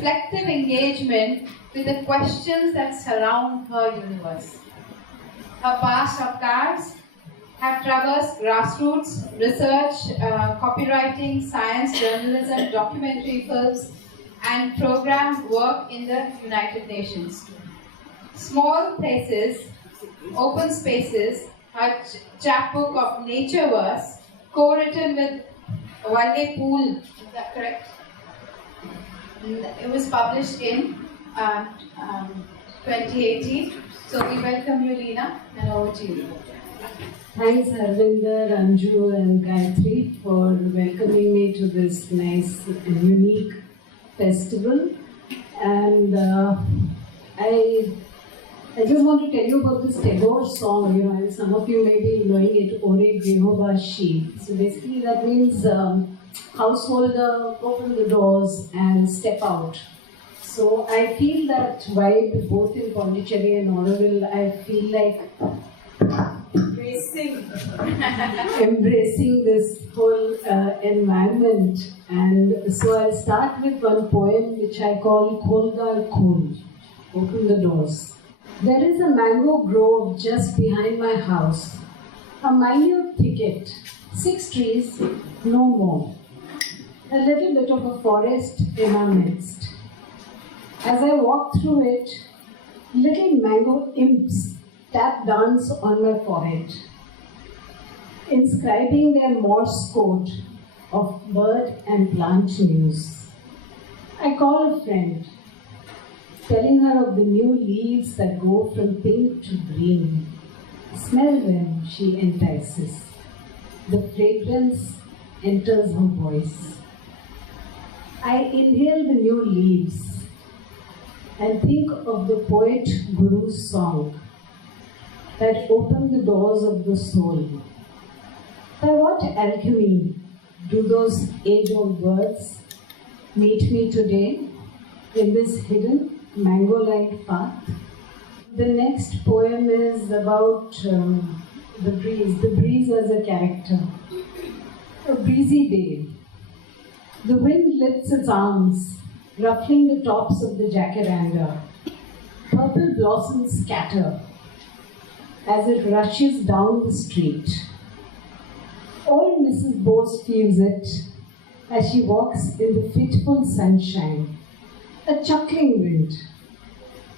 reflective engagement with the questions that surround her universe. Her past of cards have traversed grassroots, research, copywriting, science, journalism, documentary films, and program work in the United Nations. Small places, open spaces, her chapbook of nature verse, co-written with Auroville Pool, is that correct? It was published in 2018. So we welcome you, Lina, and over to you. Thanks, Arvinder, Anju, and Gayatri for welcoming me to this nice and unique festival. And I just want to tell you about this Tagore song. You know, some of you may be knowing it, Ore Grihobashi. So basically that means householder, open the doors and step out. So I feel that vibe both in Pondicherry and Auroville. I feel like embracing this whole environment. And so I'll start with one poem which I call Kholgar Khol, Open the Doors. There is a mango grove just behind my house, a minute thicket, 6 trees, no more. A little bit of a forest in our midst. As I walk through it, little mango imps tap dance on my forehead, inscribing their Morse code of bird and plant news. I call a friend, telling her of the new leaves that go from pink to green. Smell them, she entices. The fragrance enters her voice. I inhale the new leaves and think of the poet Guru's song that opened the doors of the soul. By what alchemy do those age-old words meet me today in this hidden mango-like path? The next poem is about the breeze as a character. A breezy day. The wind lifts its arms, ruffling the tops of the jacaranda. Purple blossoms scatter as it rushes down the street. Old Mrs. Bose feels it as she walks in the fitful sunshine. A chuckling wind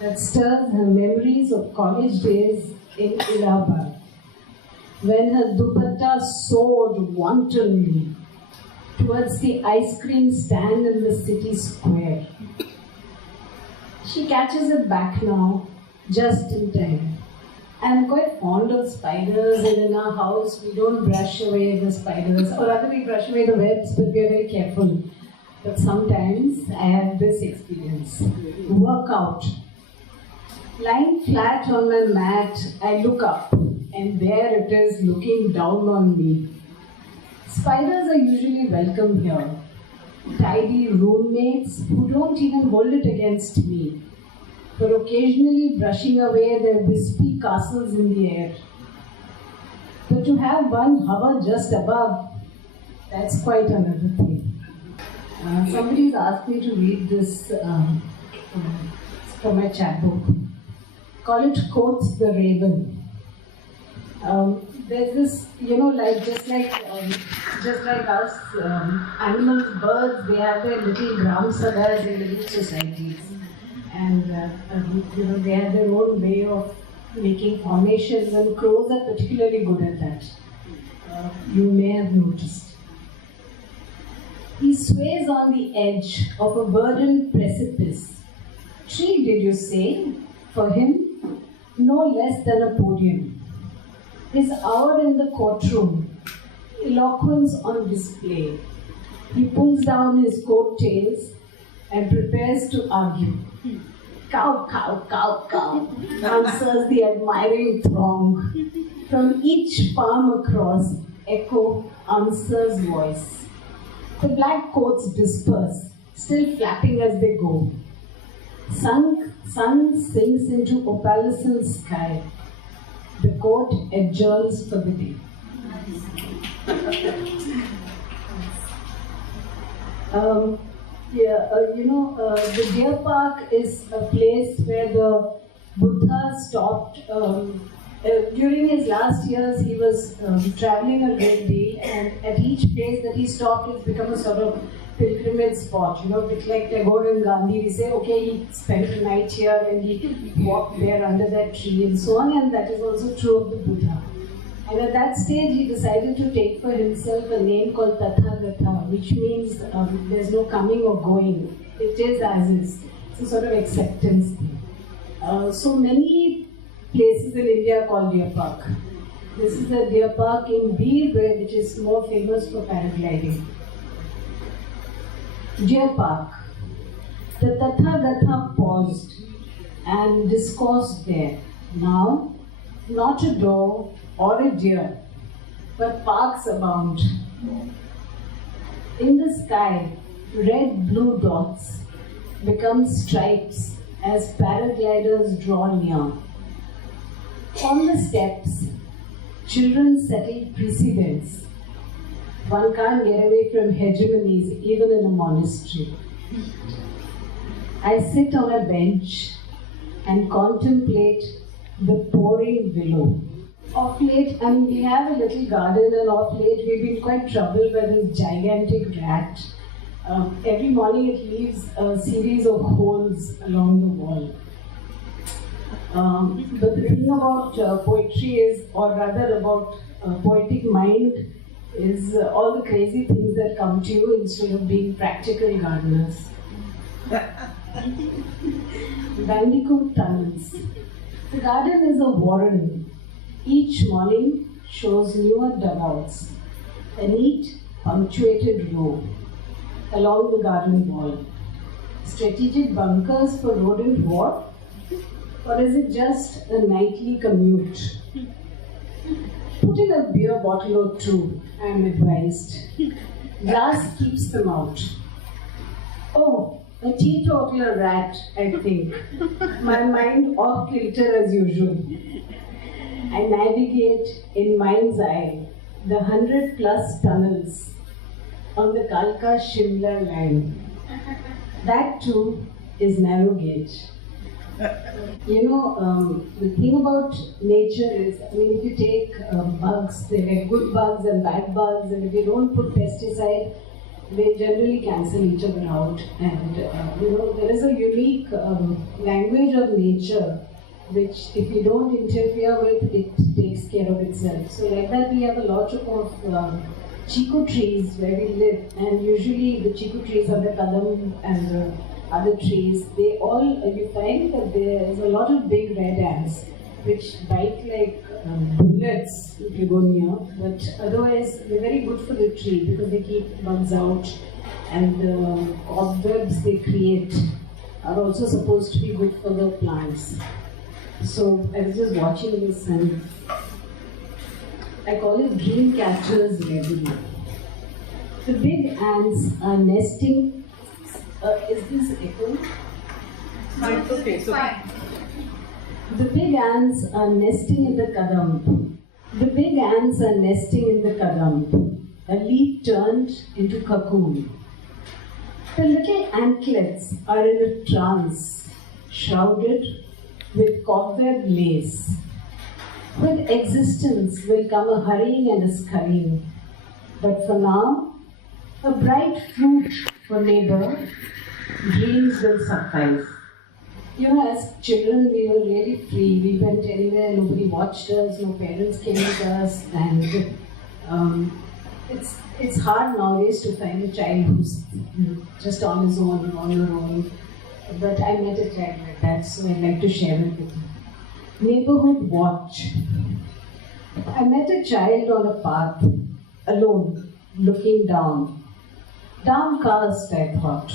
that stirs her memories of college days in Allahabad, when her dupatta soared wantonly towards the ice cream stand in the city square. She catches it back now, just in time. I'm quite fond of spiders, and in our house we don't brush away the spiders, or rather we brush away the webs, but we are very careful. But sometimes I have this experience. Workout. Lying flat on my mat, I look up, and there it is looking down on me. Spiders are usually welcome here. Tidy roommates who don't even hold it against me, but occasionally brushing away their wispy castles in the air. But to have one hover just above, that's quite another thing. Somebody's asked me to read this from my chapbook. Call it Quotes the Raven. There's this, just like us, animals, birds, they have their little gram sabhas in little societies. And they have their own way of making formations, and crows are particularly good at that. You may have noticed. He sways on the edge of a verdant precipice. Tree, did you say? For him, no less than a podium. His hour in the courtroom, eloquence on display. He pulls down his coattails and prepares to argue. Cow, cow, cow, cow, answers the admiring throng. From each farm across, echo answers voice. The black coats disperse, still flapping as they go. Sun sinks into opalescent sky. The court adjourns for the day. Yeah, the deer park is a place where the Buddha stopped. During his last years, he was traveling a great deal, and at each place that he stopped, it's become a sort of pilgrimage spot. A bit like Tagore and Gandhi, we say, okay, he spent a night here and he walked there under that tree and so on, and that is also true of the Buddha. And at that stage, he decided to take for himself a name called Tathagatha, which means there's no coming or going. It is as is. It's a sort of acceptance thing. So many places in India are called deer park. This is a deer park in Bir, which is more famous for paragliding. Deer park. The Tathagatha paused and discoursed there. Now, not a door or a deer, but parks abound. In the sky, red-blue dots become stripes as paragliders draw near. On the steps, children settle precedence. One can't get away from hegemonies even in a monastery. I sit on a bench and contemplate the pouring willow. Of late, we have a little garden, and of late we've been quite troubled by this gigantic rat. Every morning it leaves a series of holes along the wall. But the thing about poetry is, or rather about poetic mind, is all the crazy things that come to you instead of being practical gardeners. Bandicoot tunnels. The garden is a warren. Each morning shows newer dugouts, a neat, punctuated row along the garden wall. Strategic bunkers for rodent war? Or is it just a nightly commute? Put in a beer bottle or two, I am advised. Glass keeps them out. Oh, a teetotaler rat, I think. My mind off kilter as usual. I navigate in mind's eye the 100+ tunnels on the Kalka-Shimla line. That too is narrow gauge. The thing about nature is, if you take bugs, there are good bugs and bad bugs, and if you don't put pesticide, they generally cancel each other out. And there is a unique language of nature which, if you don't interfere with, it takes care of itself. So like that, we have a lot of chiku trees where we live, and usually the chiku trees are the kadam and the other trees. They all, you find that there is a lot of big red ants which bite like bullets if you go near, but otherwise they're very good for the tree because they keep bugs out, and the cobwebs they create are also supposed to be good for the plants. So I was just watching this, and I call it dream catchers reverie. The big ants are nesting. Is this echo? It's okay. So Fine. The big ants are nesting in the kadam. The big ants are nesting in the kadam. A leaf turned into cocoon. The little antlets are in a trance, shrouded with cobweb lace. With existence will come a hurrying and a scurrying. But for now, a bright fruit for neighbor, dreams will suffice. As children, we were really free. We went anywhere, nobody watched us, no parents came with us, and it's hard nowadays to find a child who's just on his own or on her own. But I met a child like that, so I'd like to share it with you. Neighborhood watch. I met a child on a path, alone, looking down. Downcast, I thought.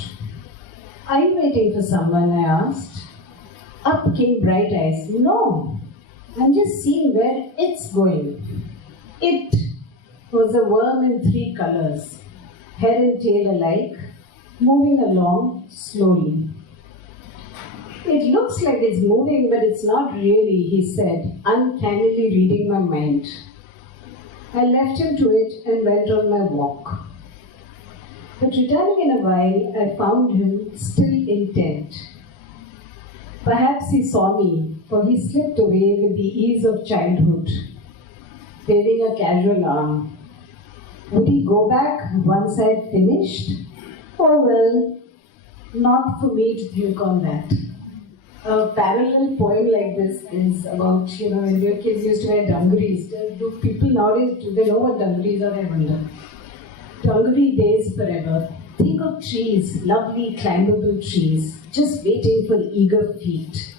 Are you waiting for someone? I asked. Up came bright eyes. No, I'm just seeing where it's going. It was a worm in 3 colors, head and tail alike, moving along slowly. It looks like it's moving, but it's not really, he said, uncannily reading my mind. I left him to it and went on my walk. But returning in a while, I found him still intent. Perhaps he saw me, for he slipped away with the ease of childhood, waving a casual arm. Would he go back once I'd finished? Oh well, not for me to think on that. A parallel poem like this is about, when your kids used to wear dungarees. Do people nowadays, do they know what dungarees are, I wonder? Dungaree days forever. Think of trees, lovely climbable trees, just waiting for eager feet.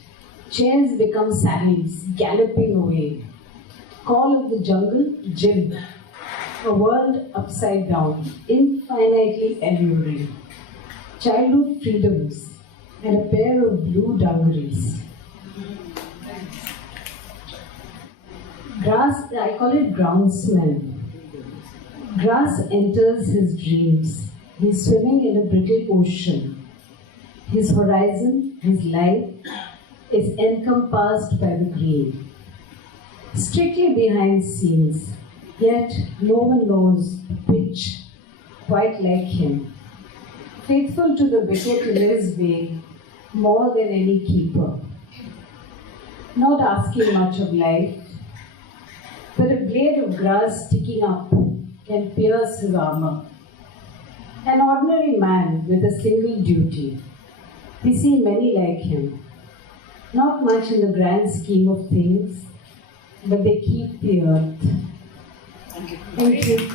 Chairs become saddles, galloping away. Call of the jungle, Jim. A world upside down, infinitely alluring. Childhood freedoms, and a pair of blue dungarees. Grass, I call it groundsman. Grass enters his dreams. He's swimming in a brittle ocean. His horizon, his life, is encompassed by the green. Strictly behind scenes, yet no one knows the pitch quite like him. Faithful to the wicket in his way, more than any keeper. Not asking much of life, but a blade of grass sticking up can pierce his armor. An ordinary man with a single duty. We see many like him. Not much in the grand scheme of things, but they keep the earth. Thank you.